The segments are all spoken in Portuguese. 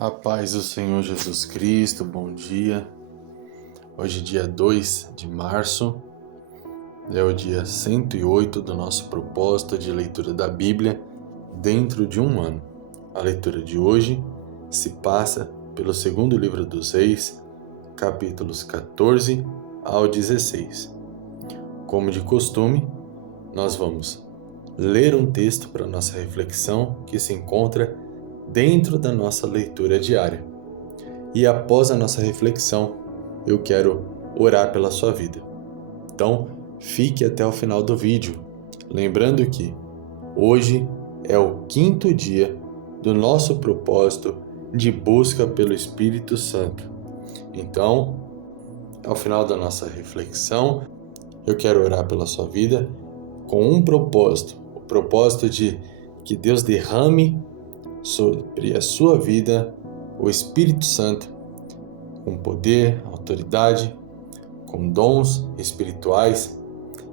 A paz do Senhor Jesus Cristo, bom dia. Hoje, dia 2 de março, é o dia 108 do nosso propósito de leitura da Bíblia dentro de um ano. A leitura de hoje se passa pelo segundo livro dos Reis, capítulos 14 ao 16. Como de costume, nós vamos ler um texto para nossa reflexão que se encontra dentro da nossa leitura diária. E após a nossa reflexão, eu quero orar pela sua vida. Então, fique até o final do vídeo, lembrando que hoje é o 5º dia do nosso propósito de busca pelo Espírito Santo. Então, ao final da nossa reflexão, eu quero orar pela sua vida com um propósito, o propósito de que Deus derrame sobre a sua vida o Espírito Santo com poder, autoridade, com dons espirituais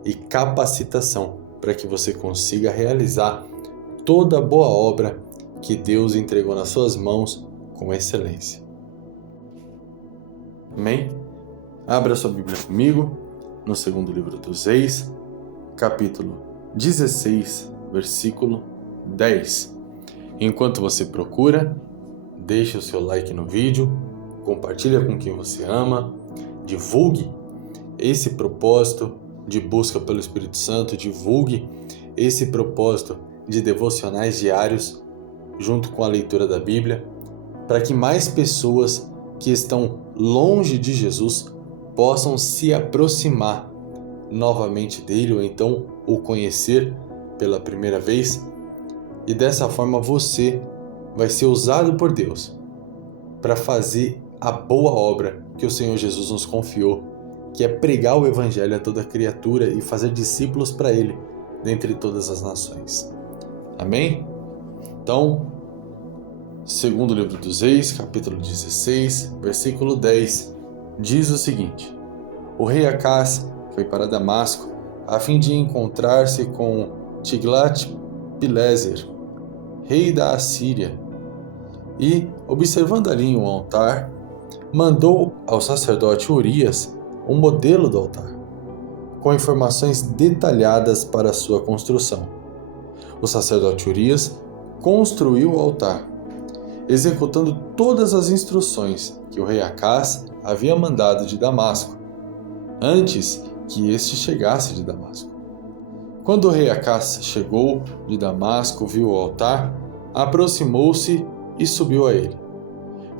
e capacitação para que você consiga realizar toda a boa obra que Deus entregou nas suas mãos com excelência. Amém? Abra sua Bíblia comigo no segundo livro dos Reis, capítulo 16, versículo 10. Enquanto você procura, deixe o seu like no vídeo, compartilhe com quem você ama, divulgue esse propósito de busca pelo Espírito Santo, divulgue esse propósito de devocionais diários junto com a leitura da Bíblia, para que mais pessoas que estão longe de Jesus possam se aproximar novamente dele ou então o conhecer pela primeira vez. E dessa forma você vai ser usado por Deus para fazer a boa obra que o Senhor Jesus nos confiou, que é pregar o Evangelho a toda criatura e fazer discípulos para Ele dentre todas as nações. Amém? Então, segundo livro dos Reis, capítulo 16, versículo 10, diz o seguinte: O rei Acaz foi para Damasco a fim de encontrar-se com Tiglat-Pileser, rei da Assíria, e, observando ali um altar, mandou ao sacerdote Urias um modelo do altar, com informações detalhadas para sua construção. O sacerdote Urias construiu o altar, executando todas as instruções que o rei Acaz havia mandado de Damasco, antes que este chegasse de Damasco. Quando o rei Acaz chegou de Damasco, viu o altar, aproximou-se e subiu a ele.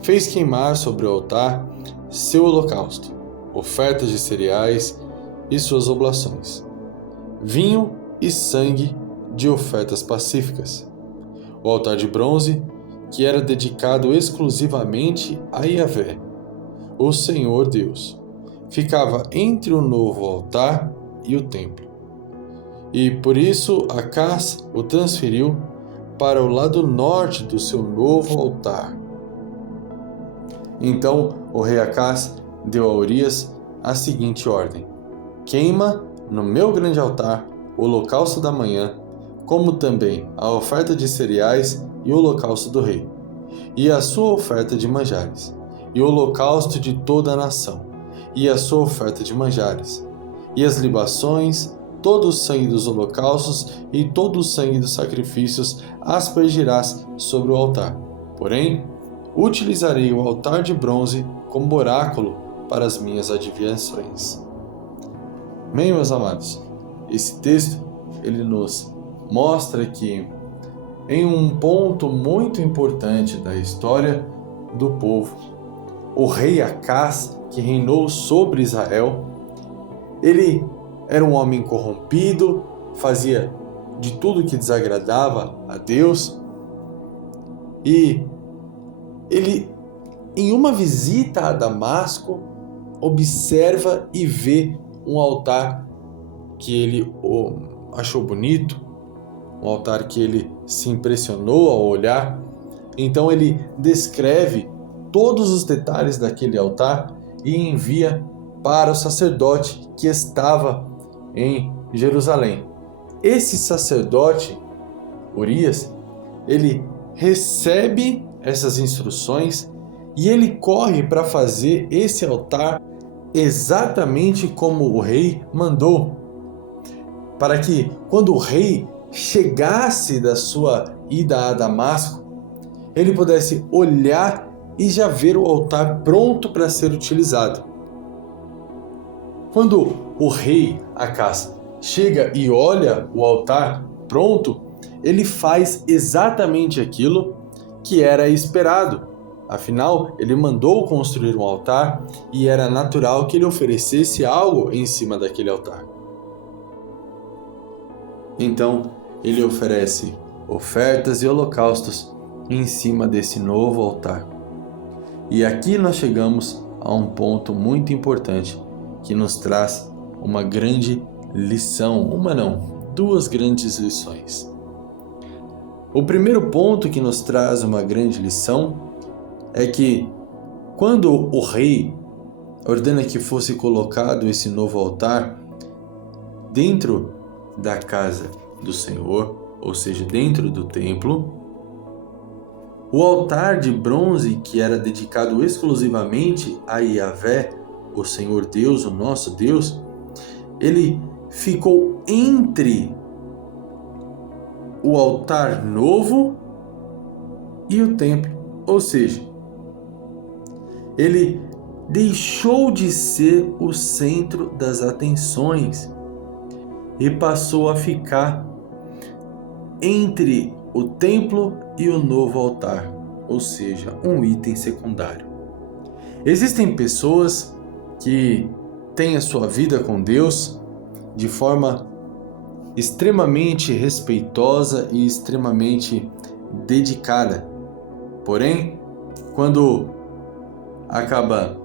Fez queimar sobre o altar seu holocausto, ofertas de cereais e suas oblações, vinho e sangue de ofertas pacíficas. O altar de bronze, que era dedicado exclusivamente a Yahvé, o Senhor Deus, ficava entre o novo altar e o templo. E por isso Acaz o transferiu para o lado norte do seu novo altar. Então o rei Acaz deu a Urias a seguinte ordem: Queima no meu grande altar o holocausto da manhã, como também a oferta de cereais e o holocausto do rei, e a sua oferta de manjares, e o holocausto de toda a nação, e a sua oferta de manjares, e as libações, todo o sangue dos holocaustos e todo o sangue dos sacrifícios aspergirás sobre o altar. Porém, utilizarei o altar de bronze como oráculo para as minhas adivinhações. Bem, meus amados, esse texto ele nos mostra que em um ponto muito importante da história do povo, o rei Acaz, que reinou sobre Israel, ele era um homem corrompido, fazia de tudo que desagradava a Deus. E ele, em uma visita a Damasco, observa e vê um altar que ele achou bonito, um altar que ele se impressionou ao olhar. Então ele descreve todos os detalhes daquele altar e envia para o sacerdote que estava em Jerusalém. Esse sacerdote, Urias, ele recebe essas instruções e ele corre para fazer esse altar exatamente como o rei mandou, para que quando o rei chegasse da sua ida a Damasco, ele pudesse olhar e já ver o altar pronto para ser utilizado. Quando o rei Acás chega e olha o altar pronto, ele faz exatamente aquilo que era esperado. Afinal, ele mandou construir um altar e era natural que ele oferecesse algo em cima daquele altar. Então, ele oferece ofertas e holocaustos em cima desse novo altar. E aqui nós chegamos a um ponto muito importante que nos traz uma grande lição, duas grandes lições. O primeiro ponto que nos traz uma grande lição é que quando o rei ordena que fosse colocado esse novo altar dentro da casa do Senhor, ou seja, dentro do templo, o altar de bronze que era dedicado exclusivamente a Yahvé, o Senhor Deus, o nosso Deus, ele ficou entre o altar novo e o templo, ou seja, ele deixou de ser o centro das atenções e passou a ficar entre o templo e o novo altar, ou seja, um item secundário. Existem pessoas que têm a sua vida com Deus de forma extremamente respeitosa e extremamente dedicada. Porém, quando acaba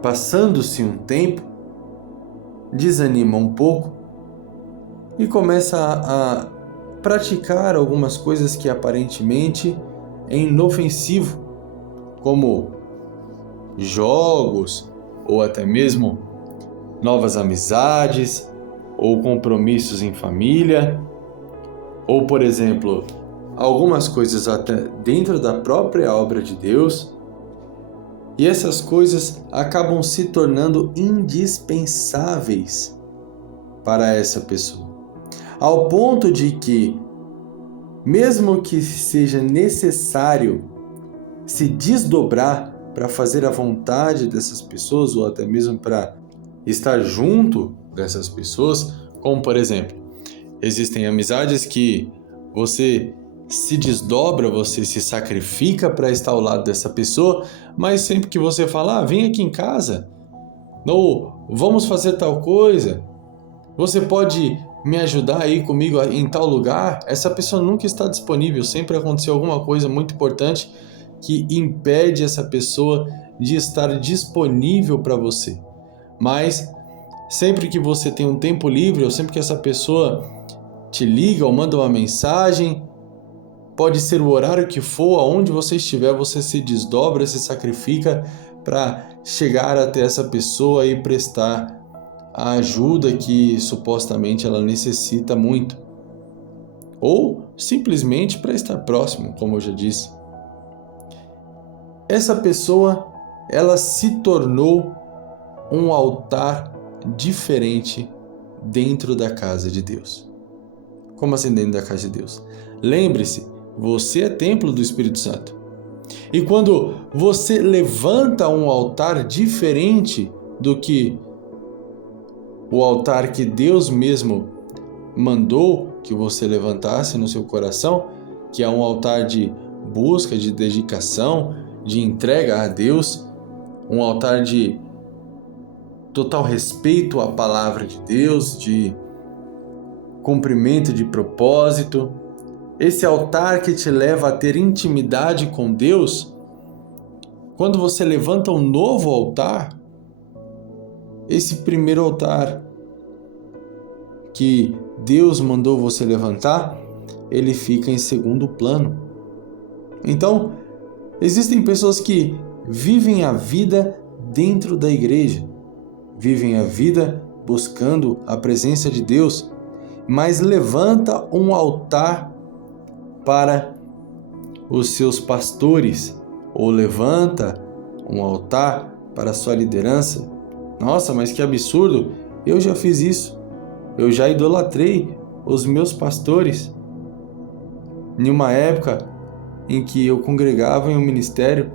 passando-se um tempo, desanima um pouco e começa a praticar algumas coisas que aparentemente é inofensivo, como jogos ou até mesmo novas amizades ou compromissos em família, ou, por exemplo, algumas coisas até dentro da própria obra de Deus. E essas coisas acabam se tornando indispensáveis para essa pessoa, ao ponto de que, mesmo que seja necessário se desdobrar para fazer a vontade dessas pessoas, ou até mesmo para estar junto dessas pessoas, como por exemplo, existem amizades que você se desdobra, você se sacrifica para estar ao lado dessa pessoa, mas sempre que você fala, vem aqui em casa, ou vamos fazer tal coisa, você pode me ajudar aí comigo em tal lugar, essa pessoa nunca está disponível, sempre aconteceu alguma coisa muito importante que impede essa pessoa de estar disponível para você. Mas sempre que você tem um tempo livre, ou sempre que essa pessoa te liga ou manda uma mensagem, pode ser o horário que for, aonde você estiver, você se desdobra, se sacrifica para chegar até essa pessoa e prestar a ajuda que supostamente ela necessita muito. Ou simplesmente para estar próximo, como eu já disse. Essa pessoa, ela se tornou um altar diferente dentro da casa de Deus. Como assim dentro da casa de Deus? Lembre-se, você é templo do Espírito Santo. E quando você levanta um altar diferente do que o altar que Deus mesmo mandou que você levantasse no seu coração, que é um altar de busca, de dedicação, de entrega a Deus, um altar de total respeito à palavra de Deus, de cumprimento de propósito, esse altar que te leva a ter intimidade com Deus, quando você levanta um novo altar, esse primeiro altar que Deus mandou você levantar, ele fica em segundo plano. Então, existem pessoas que vivem a vida dentro da igreja, vivem a vida buscando a presença de Deus, mas levanta um altar para os seus pastores ou levanta um altar para a sua liderança. Nossa, mas que absurdo! Eu já fiz isso. Eu já idolatrei os meus pastores. Em uma época em que eu congregava em um ministério,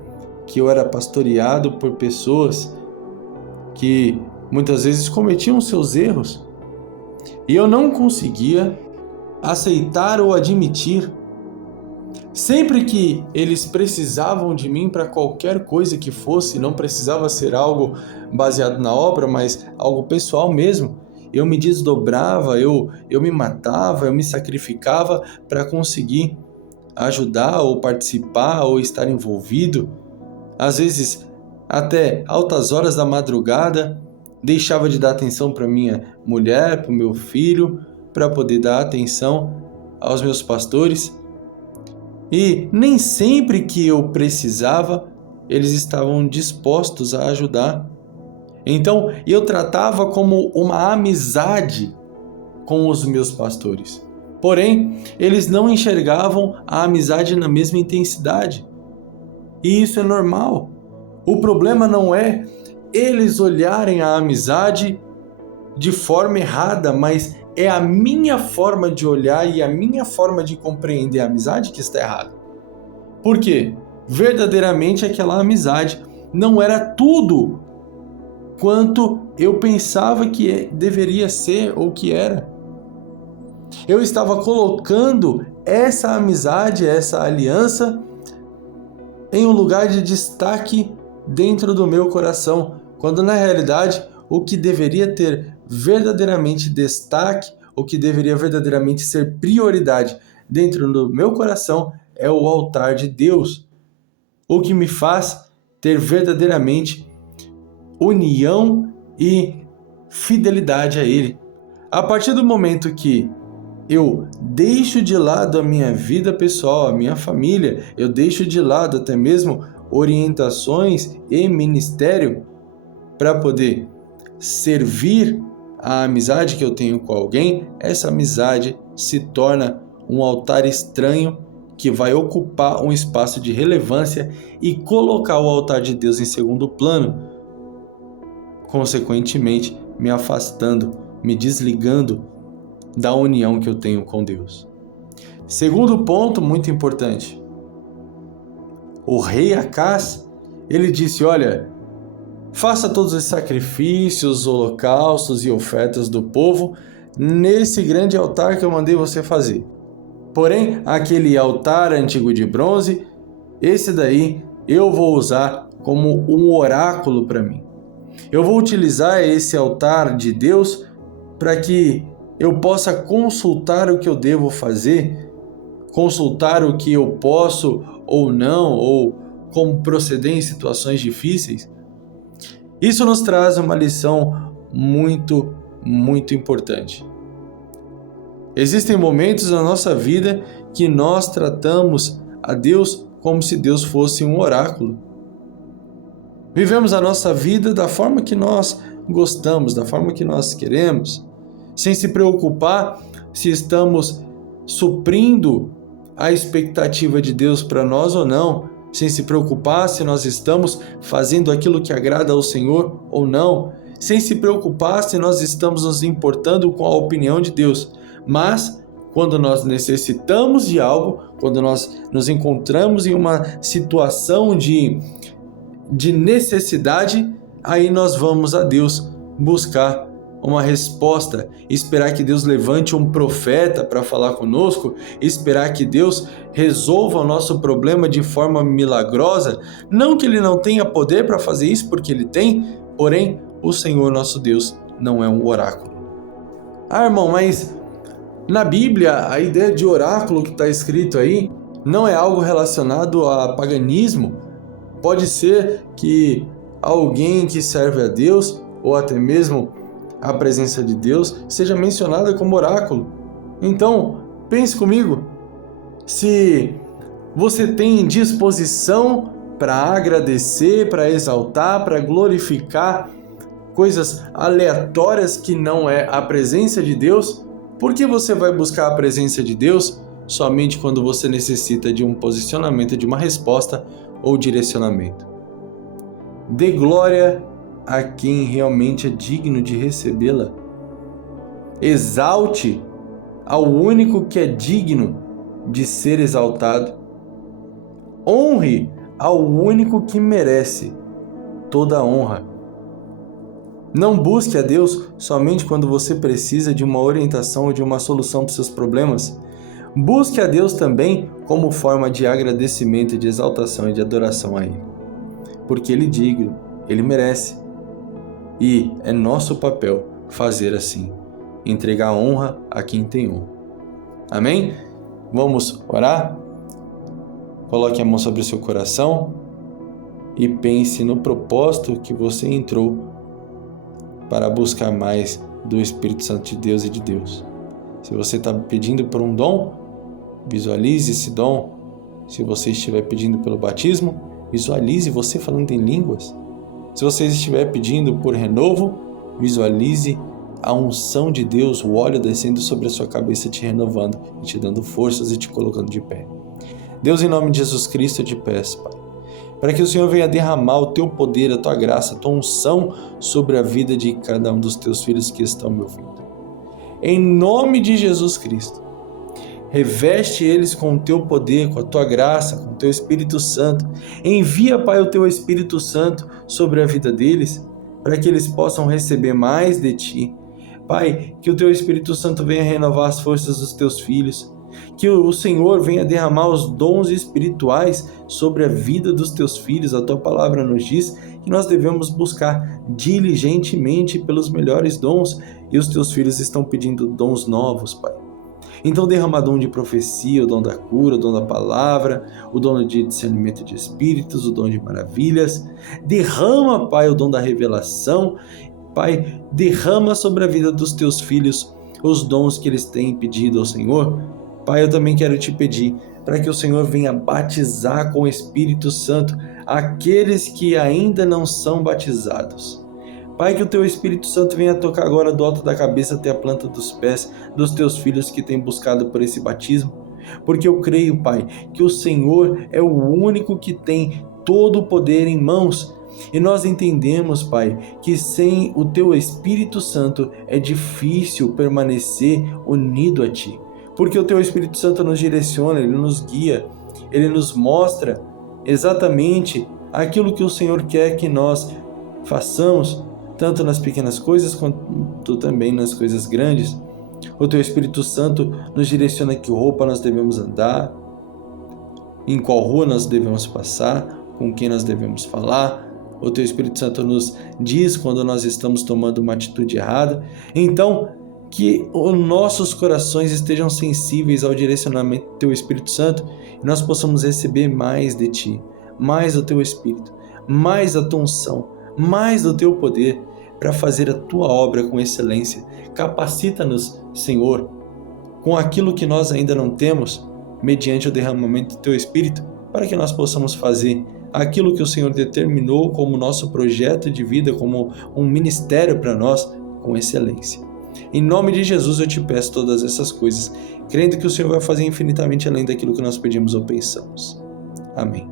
que eu era pastoreado por pessoas que muitas vezes cometiam seus erros, e eu não conseguia aceitar ou admitir. Sempre que eles precisavam de mim para qualquer coisa que fosse, não precisava ser algo baseado na obra, mas algo pessoal mesmo, eu me desdobrava, eu me matava, eu me sacrificava para conseguir ajudar ou participar ou estar envolvido. Às vezes, até altas horas da madrugada, deixava de dar atenção para minha mulher, para o meu filho, para poder dar atenção aos meus pastores. E nem sempre que eu precisava, eles estavam dispostos a ajudar. Então, eu tratava como uma amizade com os meus pastores. Porém, eles não enxergavam a amizade na mesma intensidade. E isso é normal. O problema não é eles olharem a amizade de forma errada, mas é a minha forma de olhar e a minha forma de compreender a amizade que está errada. Por quê? Verdadeiramente aquela amizade não era tudo quanto eu pensava que deveria ser ou que era. Eu estava colocando essa amizade, essa aliança em um lugar de destaque dentro do meu coração, quando na realidade o que deveria ter verdadeiramente destaque, o que deveria verdadeiramente ser prioridade dentro do meu coração é o altar de Deus, o que me faz ter verdadeiramente união e fidelidade a Ele. A partir do momento que eu deixo de lado a minha vida pessoal, a minha família, eu deixo de lado até mesmo orientações e ministério para poder servir a amizade que eu tenho com alguém, essa amizade se torna um altar estranho que vai ocupar um espaço de relevância e colocar o altar de Deus em segundo plano, consequentemente me afastando, me desligando da união que eu tenho com Deus. Segundo ponto muito importante, o rei Acaz, ele disse, olha, faça todos os sacrifícios, holocaustos e ofertas do povo nesse grande altar que eu mandei você fazer. Porém, aquele altar antigo de bronze, esse daí eu vou usar como um oráculo para mim. Eu vou utilizar esse altar de Deus para que eu possa consultar o que eu devo fazer, consultar o que eu posso ou não, ou como proceder em situações difíceis. Isso nos traz uma lição muito, muito importante. Existem momentos na nossa vida que nós tratamos a Deus como se Deus fosse um oráculo. Vivemos a nossa vida da forma que nós gostamos, da forma que nós queremos, sem se preocupar se estamos suprindo a expectativa de Deus para nós ou não, sem se preocupar se nós estamos fazendo aquilo que agrada ao Senhor ou não, sem se preocupar se nós estamos nos importando com a opinião de Deus. Mas, quando nós necessitamos de algo, quando nós nos encontramos em uma situação de necessidade, aí nós vamos a Deus buscar uma resposta, esperar que Deus levante um profeta para falar conosco, esperar que Deus resolva o nosso problema de forma milagrosa. Não que Ele não tenha poder para fazer isso, porque Ele tem, porém, o Senhor nosso Deus não é um oráculo. Ah, irmão, mas na Bíblia a ideia de oráculo que está escrito aí não é algo relacionado a paganismo. Pode ser que alguém que serve a Deus, ou até mesmo a presença de Deus, seja mencionada como oráculo. Então, pense comigo, se você tem disposição para agradecer, para exaltar, para glorificar coisas aleatórias que não é a presença de Deus, por que você vai buscar a presença de Deus somente quando você necessita de um posicionamento, de uma resposta ou direcionamento. Dê glória a quem realmente é digno de recebê-la. Exalte ao único que é digno de ser exaltado. Honre ao único que merece toda a honra. Não busque a Deus somente quando você precisa de uma orientação ou de uma solução para os seus problemas. Busque a Deus também como forma de agradecimento, de exaltação e de adoração a Ele. Porque Ele é digno, Ele merece. E é nosso papel fazer assim, entregar honra a quem tem honra. Amém? Vamos orar? Coloque a mão sobre o seu coração e pense no propósito que você entrou para buscar mais do Espírito Santo de Deus e de Deus. Se você está pedindo por um dom, visualize esse dom. Se você estiver pedindo pelo batismo, visualize você falando em línguas. Se você estiver pedindo por renovo, visualize a unção de Deus, o óleo descendo sobre a sua cabeça, te renovando, e te dando forças e te colocando de pé. Deus, em nome de Jesus Cristo, eu te peço, Pai, para que o Senhor venha derramar o teu poder, a tua graça, a tua unção sobre a vida de cada um dos teus filhos que estão me ouvindo. Em nome de Jesus Cristo, reveste eles com o teu poder, com a tua graça, com o teu Espírito Santo. Envia, Pai, o teu Espírito Santo sobre a vida deles, para que eles possam receber mais de ti. Pai, que o teu Espírito Santo venha renovar as forças dos teus filhos. Que o Senhor venha derramar os dons espirituais sobre a vida dos teus filhos. A tua palavra nos diz que nós devemos buscar diligentemente pelos melhores dons, e os teus filhos estão pedindo dons novos, Pai. Então derrama dom de profecia, o dom da cura, o dom da palavra, o dom de discernimento de espíritos, o dom de maravilhas. Derrama, Pai, o dom da revelação. Pai, derrama sobre a vida dos teus filhos os dons que eles têm pedido ao Senhor. Pai, eu também quero te pedir para que o Senhor venha batizar com o Espírito Santo aqueles que ainda não são batizados. Pai, que o teu Espírito Santo venha tocar agora do alto da cabeça até a planta dos pés dos teus filhos que têm buscado por esse batismo. Porque eu creio, Pai, que o Senhor é o único que tem todo o poder em mãos. E nós entendemos, Pai, que sem o teu Espírito Santo é difícil permanecer unido a Ti. Porque o teu Espírito Santo nos direciona, ele nos guia, ele nos mostra exatamente aquilo que o Senhor quer que nós façamos, tanto nas pequenas coisas quanto também nas coisas grandes. O teu Espírito Santo nos direciona que roupa nós devemos andar, em qual rua nós devemos passar, com quem nós devemos falar. O teu Espírito Santo nos diz quando nós estamos tomando uma atitude errada. Então, que os nossos corações estejam sensíveis ao direcionamento do teu Espírito Santo e nós possamos receber mais de Ti, mais do teu Espírito, mais da tua unção, mais do teu poder para fazer a tua obra com excelência. Capacita-nos, Senhor, com aquilo que nós ainda não temos, mediante o derramamento do teu Espírito, para que nós possamos fazer aquilo que o Senhor determinou como nosso projeto de vida, como um ministério para nós, com excelência. Em nome de Jesus eu te peço todas essas coisas, crendo que o Senhor vai fazer infinitamente além daquilo que nós pedimos ou pensamos. Amém.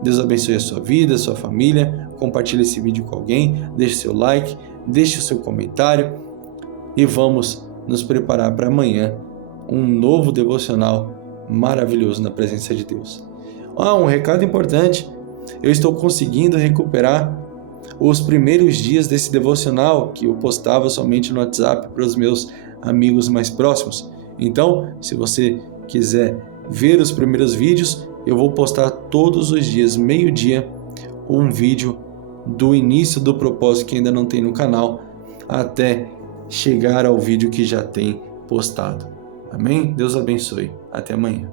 Deus abençoe a sua vida, a sua família. Compartilhe esse vídeo com alguém, deixe seu like, deixe o seu comentário e vamos nos preparar para amanhã um novo devocional maravilhoso na presença de Deus. Um recado importante, eu estou conseguindo recuperar os primeiros dias desse devocional que eu postava somente no WhatsApp para os meus amigos mais próximos. Então, se você quiser ver os primeiros vídeos, eu vou postar todos os dias, meio-dia, um vídeo do início do propósito que ainda não tem no canal, até chegar ao vídeo que já tem postado. Amém? Deus abençoe. Até amanhã.